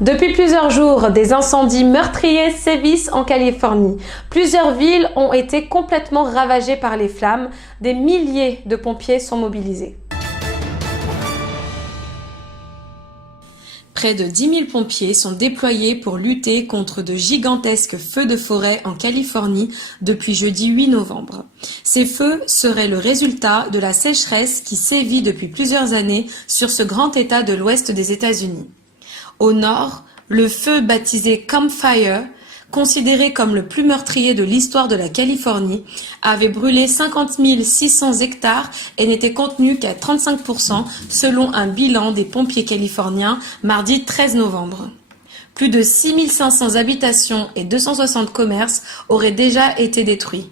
Depuis plusieurs jours, des incendies meurtriers sévissent en Californie. Plusieurs villes ont été complètement ravagées par les flammes. Des milliers de pompiers sont mobilisés. Près de 10 000 pompiers sont déployés pour lutter contre de gigantesques feux de forêt en Californie depuis jeudi 8 novembre. Ces feux seraient le résultat de la sécheresse qui sévit depuis plusieurs années sur ce grand État de l'ouest des États-Unis. Au nord, le feu baptisé Camp Fire, considéré comme le plus meurtrier de l'histoire de la Californie, avait brûlé 50 600 hectares et n'était contenu qu'à 35% selon un bilan des pompiers californiens mardi 13 novembre. Plus de 6 500 habitations et 260 commerces auraient déjà été détruits.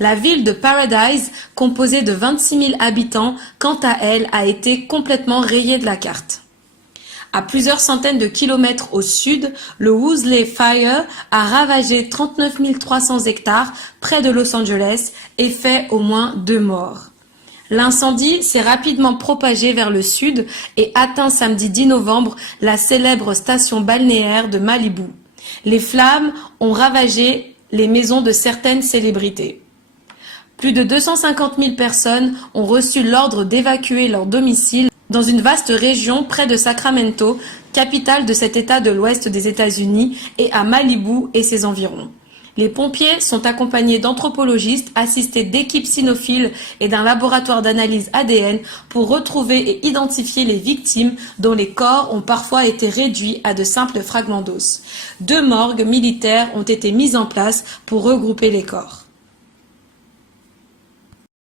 La ville de Paradise, composée de 26 000 habitants, quant à elle, a été complètement rayée de la carte. À plusieurs centaines de kilomètres au sud, le Woolsey Fire a ravagé 39 300 hectares près de Los Angeles et fait au moins 2 morts. L'incendie s'est rapidement propagé vers le sud et atteint samedi 10 novembre la célèbre station balnéaire de Malibu. Les flammes ont ravagé les maisons de certaines célébrités. Plus de 250 000 personnes ont reçu l'ordre d'évacuer leur domicile dans une vaste région près de Sacramento, capitale de cet État de l'ouest des États-Unis, et à Malibu et ses environs. Les pompiers sont accompagnés d'anthropologistes assistés d'équipes cynophiles et d'un laboratoire d'analyse ADN pour retrouver et identifier les victimes dont les corps ont parfois été réduits à de simples fragments d'os. 2 morgues militaires ont été mises en place pour regrouper les corps.